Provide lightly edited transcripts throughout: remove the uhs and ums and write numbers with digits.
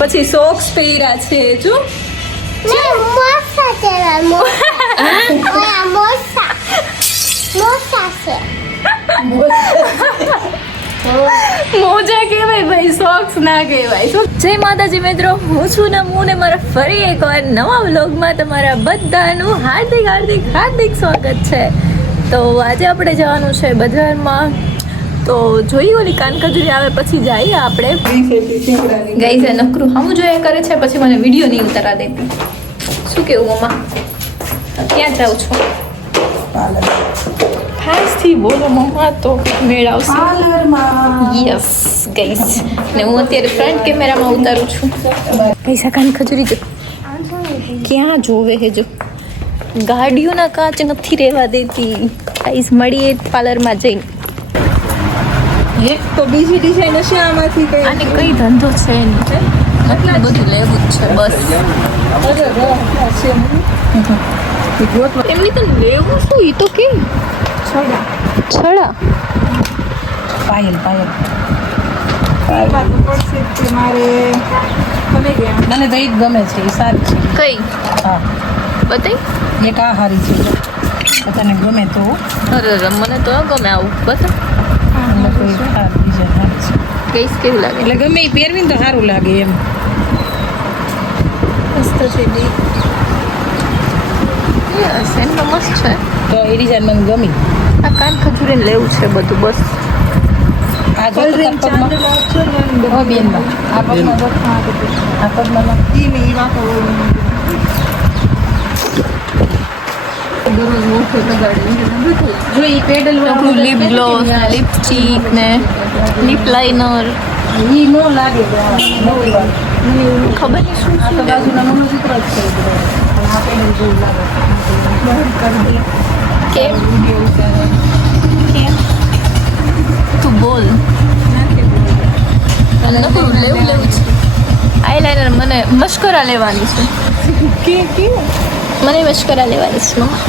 પછી સોક્સ પહેર્યા છે જો મોજા કહેવાય ભાઈ, સોક્સ ના કહેવાય. જય માતાજી મિત્રો, હું છું નમુ ને મારા ફરી એકવાર નવા વ્લોગમાં તમારા બધાનું હાર્દિક સ્વાગત છે. તો આજે આપણે જવાનું છે બજારમાં, તો જોઈએ ઓલી કાનખજૂરી આવે પછી જઈએ આપણે. ગાઈઝ આ નકરું હમું જોયા કરે છે, પછી મને વિડીયો નહીં ઉતારા દેતી. શું કેવું મમ્મા, ક્યાં જાઉં છો? ફાસ્ટથી બોલો મમ્મા તો મેળ આવશે. યસ ગાઈઝ, ને હું અત્યારે ફ્રન્ટ કેમેરામાં ઉતારું છું. પૈસા કાનખજૂરી જો ક્યાં જોવે હે, જો ગાડીઓના કાચ નથી રહેવા દેતી. ગાઈઝ મળીએ પાર્લરમાં જઈને. એક તો બીજી ડિઝાઇન હશે આમાંથી કઈ. આને કઈ ધંધો છે નહીં, એટલું બધું લેવું જ છે બસ. એમની તો લેવું શું, ઈ તો કે છડા પાયલ પડશે કે મારે ગમે ગયા. મને તો ઈ જ ગમે છે, એ સારી છે. કઈ હા બતાઈ. એક આ હારી છે, તને ગમે તો. અરે મને તો ગમે આવું બતા. ગઈશ કેવું લાગે? એટલે ગમે એ પહેરવીને તો સારું લાગે એમ. મસ્ત છે ડી. યસ એમ તો મસ્ત છે. તો એ ડિઝાઇન મને ગમી. આ કાનખજૂરીને લેવું છે બધું બસ. આ જો પગમાં ઓ બેનમાં આ પગમાં જો આ પગમાં ઈ ને ઈ વાતો દરરોજ ઓઠો લગાડી જો ઈ પેડલ આપણું લિપ ગ્લોસ ને લિપસ્ટિક ને લિપ લાઇનર ઈ નો લાગે નવી વાત. ખબર નહીં શું આ તો બાજુના મનોચિત્ર જ છે, પણ આ પેડલ જેવું લાગે. કેમ કેમ તું બોલ. લેવું છે આઈલાઇનર. મને મસ્કરા લેવાની છે. મને મસ્કરા લેવાની છે મમ્મા.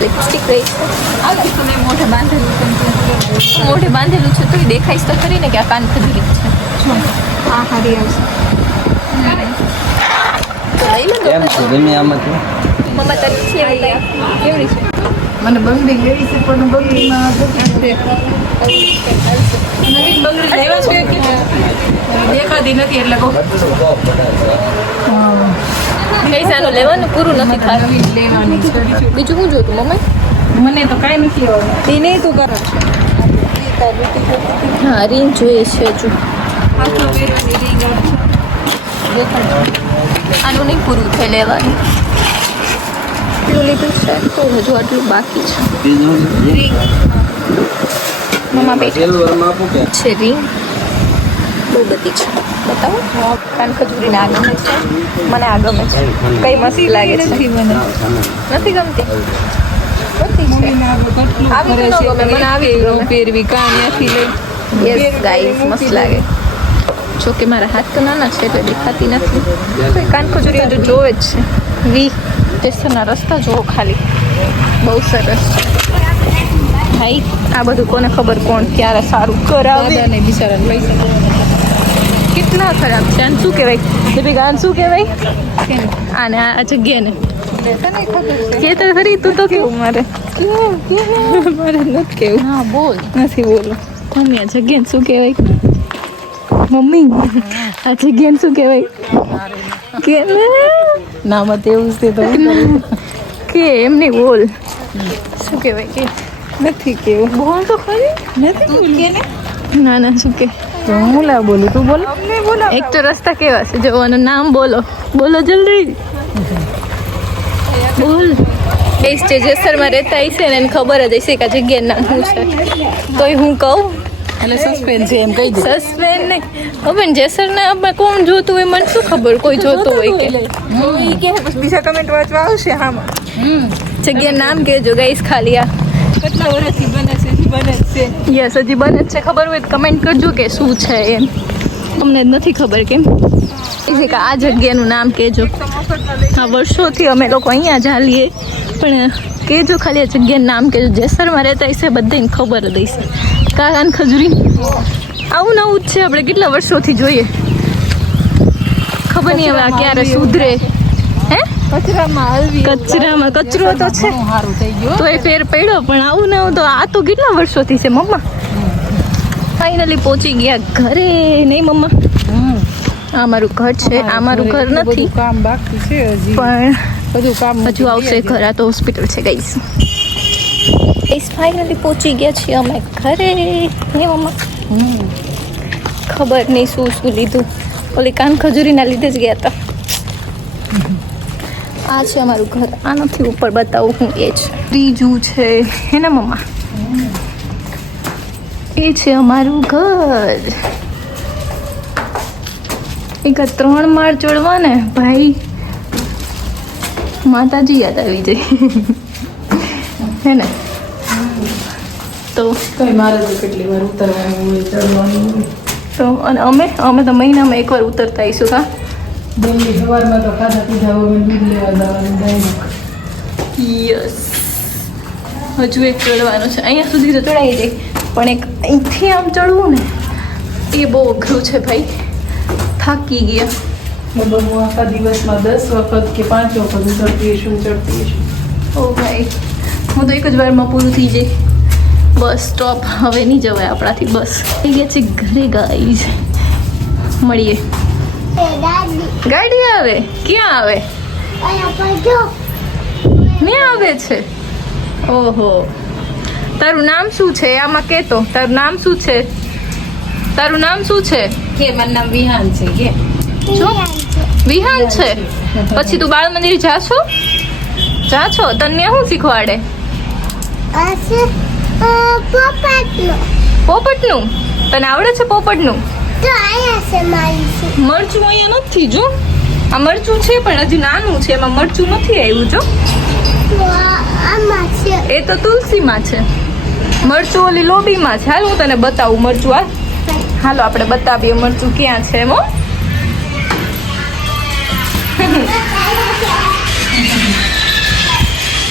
લિપસ્ટિક રહી છે. મોઢે બાંધેલું છે તો દેખાઈશ તો ખરી ને કે આ કાનખજૂરી છે. આ હારી આવશે. તો લઈ લો મમ્મા તારી કેવડી છે? મને બંગડી લેવી છે, પણ બંગડીમાં નવીન બંગડી લેવા છે કે દેખાતી નથી એટલે કહું પૈસાનું લેવાનું પૂરું નથી થતું. નવીન લેવાની છે. બીજું શું જોતું મમ્મા? મને તો કાંઈ નથી આવડતું. એ નહીં તું કરે છે. હા રીંગ જોઈએ છે હજુ. હાથમાં પહેરવાની રીંગ આનું નહીં પૂરું થઈ લેવાનું. એટલું લીધું છે તો હજુ આટલું બાકી છે. મમ્મા બેઠા છે રીંગ બહુ બધી છે. બતાવો. કાનખજૂરીને આ ગમે છે, મને આ ગમે છે. કઈ મસ્ત લાગે છે. નથી મને નથી ગમતી. આવી તો ન ગમે, મને આવી જ ગમે. પહેરવી કાંઈ લઈ. યસ ગાઈસ મસ્ત લાગે. જો કે મારા હાથ તો નાના છે એટલે દેખાતી નથી. તો કાનખજૂરી હજુ જોવે જ છે. વી સ્ટેશનના રસ્તા જોવો ખાલી, બહુ સરસ. ભાઈ આ બધું કોને ખબર કોણ ક્યારે સારું કરાવે ને બિચારા પૈસા કેટલા ખરાબ છે. આને શું કહેવાય દીપિકા? આને શું કહેવાય? આને આ જગ્યાને કે તો ખરી. તું તો કેવું મારે મારે નથી કેવું. હા બોલ. નથી બોલો. મમ્મી આ જગ્યાને શું કહેવાય? મમ્મી આ જગ્યાને શું કહેવાય? કે ના મત એવું જ તે તો કે એમને બોલ શું કહેવાય? કે નથી કેવું. બોલ તો ખરી. નથી બોલું કે ને. ના શું કે તો હું લા બોલું, તું બોલ. અમને બોલા. એક તો રસ્તા કેવા છે જોવાનું. નામ બોલો જલ્દી બોલ. એ જે જેસરમાં રહેતા હશે ને એને ખબર જ હશે કે આ જગ્યાનું નામ શું છે. તોય હું કહું એટલે સસ્પેન્સ છે એમ કહી દે. સસ્પેન્સ નહીં હવે જેસરના આપણે કોણ જોતું હોય મને શું ખબર. કોઈ જોતું હોય કે બીજા કમેન્ટ વાંચવા આવશે હામાં. જગ્યાનું નામ કહેજો ગાઈસ. ખાલી આ કેટલા વર્ષથી બને છે? યસ હજી બને જ છે. ખબર હોય તો કમેન્ટ કરજો કે શું છે એમ. તમને જ નથી ખબર કેમ. આ જગ્યાનું નામ કહેજો. હા વર્ષોથી અમે લોકો અહીંયા ચાલીએ પણ કે જો ખાલી આ જગ્યાનું નામ કે જેસરમાં રહેતા હશે બધાને ખબર જ હશે. કાન ખજૂરી આવું નવું જ છે, આપણે કેટલા વર્ષોથી જોઈએ. ખબર નહીં હવે આ ક્યારે સુધરે. હે કચરામાં કચરો તો છે સારું થઈ ગયું. તો એ ફેર પડ્યો, પણ આવું નવું તો આ તો કેટલા વર્ષોથી છે. મમ્મા ફાઇનલી પહોંચી ગયા ઘરે. નહીં મમ્મા, આ મારું ઘર છે, આ મારું ઘર નથી બધું કામ બાકી છે હજી, પણ બધું કામ હજુ આવશે ઘર. આ તો હોસ્પિટલ છે ગાઈસ. ફાઇનલી પહોંચી ગયા છીએ અમે ઘરે. હે મમ્મા, ખબર નહીં શું શું લીધું. ઓલી કાન ખજૂરીના લીધે જ ગયા હતા. આ છે અમારું ઘર. આ નથી ઉપર બતાવું હું. એ જ ત્રીજું છે હે ને મમ્મા, એ છે અમારું ઘર. એક 3 માળ ચડવા ને ભાઈ, માતાજી યાદ આવી જાય. હે ને, તો કઈ મારે તો કેટલી વાર ઉતરવાનું હોય, ચડવાનું હોય. તો અને અમે તો મહિનામાં એકવાર ઉતરતા આવીશું. હા, ડેલી સવારમાં તો ખાધા પીધા વગર દૂધ લેવા જવાનું ડાયરેક્ટ. યસ, હજુ એક ચડવાનું છે. અહીંયા સુધી તો ચડાઈ જાય, પણ એક અહીંથી આમ ચડવું ને એ બહુ અઘરું છે ભાઈ. થાકી ગયા. લગભગ હું આખા દિવસમાં 10 વખત કે 5 વખત ચડતી છું. ઓ ભાઈ, હું તો એક જ વારમાં પૂરું થઈ જાય. બસ સ્ટોપ, હવે નહીં જવાય આપણાથી. બસ થઈ ગયા છે ઘરે ગાઈઝ. મળીએ. ગાડી આવે? ક્યાં આવે? ને આવે છે. ઓહો, તારું નામ શું છે? આમાં કહેતો તારું નામ શું છે? તારું નામ શું છે? કે મારું નામ વિહાન છે. કે જો વિહાન છે. પછી તું બાળ મંદિર જાશો? જાશો? તને શું શીખવાડે? પોપટનું? તને આવડે છે પોપટનું? મરચું અહીંયા નથી. જો આ મરચું છે, પણ હજી નાનું છે, એમાં મરચું નથી આવ્યું. જો એ તો તુલસીમાં છે. મરચું ઓલી લોબીમાં છે. હાલ હું તને બતાવું મરચું. હાલો આપણે બતાવીએ મરચું ક્યાં છે. એમ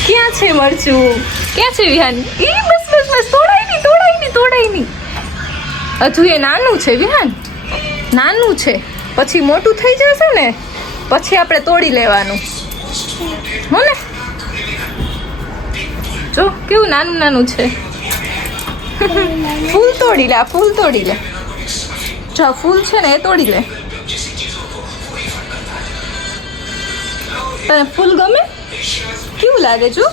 ક્યાં છે મરચું? ક્યાં છે વિહાન? ઈ બસ બસ બસ, તોડાય નહીં. હજુ એ નાનું છે વિહાન, નાનું છે. પછી મોટું થઈ જશે ને પછી આપણે તોડી લેવાનું. હો ને? જો કેવું નાનું નાનું છે. ફૂલ તોડી લે, ફૂલ તોડી લે. જો ફૂલ છે ને એ તોડી લે. તને ફૂલ ગમે? કેવું લાગે? જો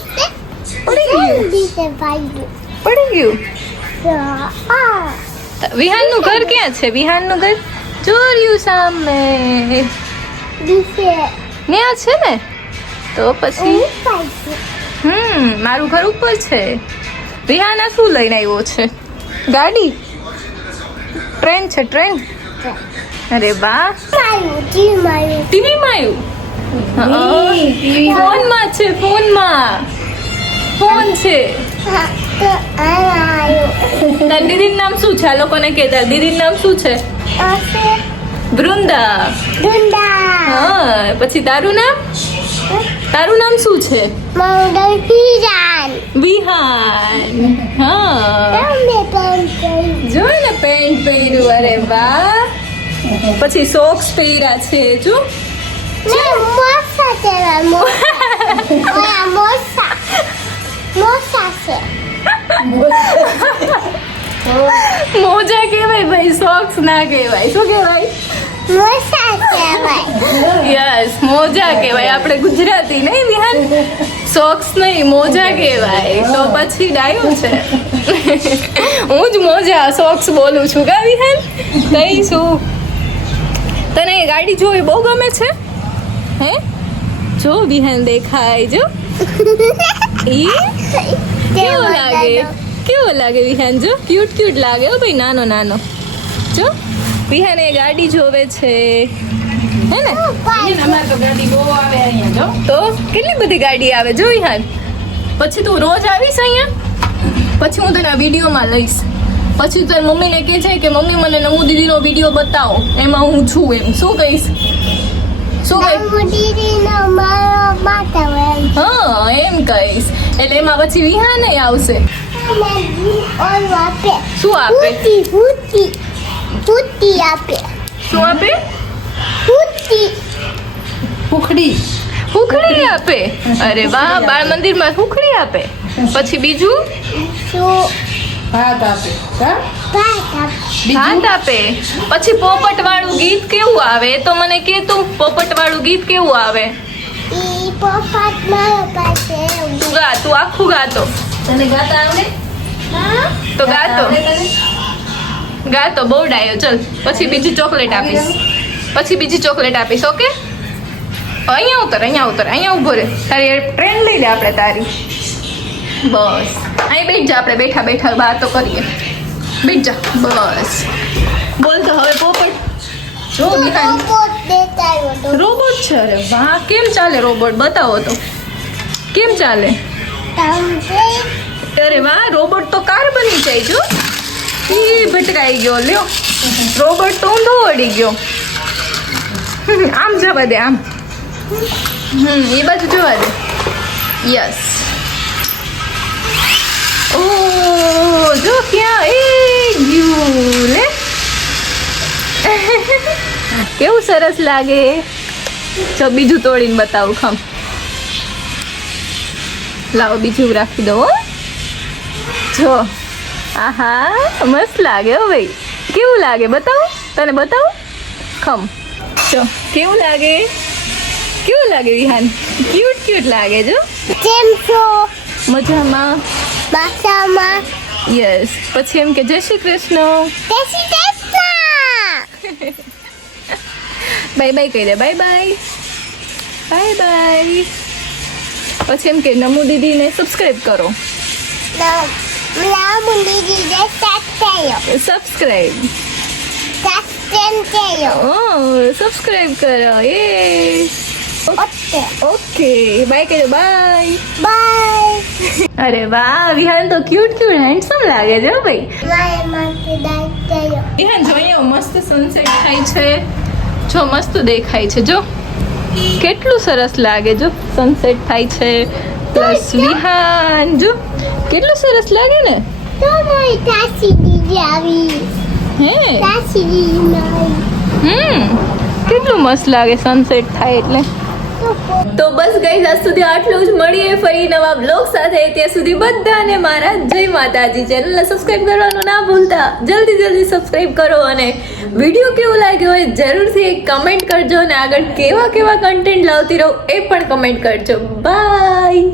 પડી ગયું. વિહાનનું ઘર ક્યાં છે? વિહાનનું ઘર જોર્યું સામે ત્યાં છે ને. તો પછી મારું ઘર ઉપર છે. વિહાના શું લઈને આવ્યો છે? ગાડી? ટ્રેન છે? ટ્રેન? અરે વાહ, ટીવીમાં આવ્યું? ફોનમાં છે. ફોન છે. તાર દીદીનું નામ શું છે? આ લોકોને કે તાર દીદીનું નામ શું છે? વૃંદા. હા, પછી તારું નામ શું છે? વિહાન. હા, જો ને પેન્ટ પહેર્યું. અરે વાહ. પછી સોક્સ પહેર્યા છે. જો મોજા કહેવાય ભાઈ, સોક્સ ના કહેવાય. શું કહેવાય? યસ, મોજા કહેવાય. આપણે ગુજરાતી નહીં વિહાન? સોક્સ નહીં, મોજા કહેવાય. તો પછી ડાયું છે. હું જ મોજા સોક્સ બોલું છું. કા વિહાન? કઈ શું તને એ ગાડી જોવી બહુ ગમે છે? હે, જો વિહાન દેખાય. જો કેવો લાગે વિહાન? જો ક્યુટ લાગે. હો ભાઈ, નાનો. જો વિહાન એ ગાડી જોવે છે. હે ને? અમારે તો ગાડી બહુ આવે અહીંયા. જો તો કેટલી બધી ગાડી આવે. જો વિહાન, પછી તું રોજ આવીશ અહીંયા? પછી હું તને આ વિડીયોમાં લઈશ. પછી તારી મમ્મીને કહે છે કે મમ્મી મને નમુ દીદીનો વિડીયો બતાવો, એમાં હું છું. એમ શું કહીશ? શું કઈ હા એમ કહીશ એટલે એમાં પછી વિહાન આવશે. શું આપે? શું આપે? ઉખડી હુખડી આપે. અરે વાહ, બાળ મંદિરમાં હુખડી આપે. પછી બીજું ભાત આપે હા ભાત આપે. પછી પોપટ વાળું ગીત કેવું આવે એ તો મને કે તું. પોપટ વાળું ગીત કેવું આવે? તું ગા, તું આખું ગાતો. તને ગાતા આવડે? તો ગાતો ગાતો બહુ ડાયો. ચલ પછી બીજી ચોકલેટ આપીશ. પછી બીજી ચોકલેટ આપીશ. ઓકે, અહીંયા ઉતર, અહીંયા ઉતર, અહીંયા ઊભો રહે. તારી ટ્રેન લઈ લે આપણે તારી. બસ અહીં બેઠ જા, આપણે બેઠા બેઠા વાતો કરીએ. બેઠ જા બસ. બોલ તો હવે પોપટ. જો બિહાન રોબોટ છે. અરે વાહ, કેમ ચાલે રોબોટ? બતાવો તો કેમ ચાલે. અરે વાહ, રોબોટ તો કાર બની જાય. જો એ ભટકાઈ ગયો. લ્યો, રોબોટ તો ઊંધો વળી ગયો. આમ જવા દે, આમ. એ બાજુ જોવા દે. યસ. ઓ જો ક્યાં એ ગયું લે. કેવું સરસ લાગે. જો બીજું તોડીને બતાવું. ખમ લાવો, બીજું રાખી દો. જો આહા, મસ્ત લાગે હો ભાઈ. કેવું લાગે બતાવું? તને બતાવું? ખમ જો કેવું લાગે. કેવું લાગે વિહાન? ક્યુટ ક્યુટ લાગે. જો મજામાં. યસ. પછી એમ કે જય શ્રી કૃષ્ણ. બાય બાય કહી દે. Bye bye. Bye bye. પછી એમ કે નમુ દીદીને સબસ્ક્રાઇબ કરો. સબસ્ક્રાઇબ સબસ્ક્રાઇબ કરો. એ ઓકે, બાય કહી દો. બાય. અરે વાહ, વિહાન તો ક્યુટ ક્યુટ હેન્ડસમ લાગે છે હો ભાઈ. વિહાન જો અહીંયા મસ્ત સનસેટ થાય છે. જો મસ્ત દેખાય છે. જો કેટલું સરસ લાગે. જો સનસેટ થાય છે. પ્લસ વિહાન જો કેટલું સરસ લાગે ને. હે કેટલું મસ્ત લાગે સનસેટ થાય એટલે. તો બસ ગાઈઝ, આજ સુધી આટલું જ. મળીએ ફરી નવા બ્લોગ સાથે. ત્યાં સુધી બધાને મારા જય માતાજી. ચેનલને સબસ્ક્રાઇબ કરવાનું ના ભૂલતા. જલ્દી સબસ્ક્રાઇબ કરો. અને વિડીયો કેવો લાગ્યો હોય જરૂરથી એક કમેન્ટ કરજો. અને આગળ કેવા કન્ટેન્ટ લાવતી રહું એ પણ કમેન્ટ કરજો. બાય.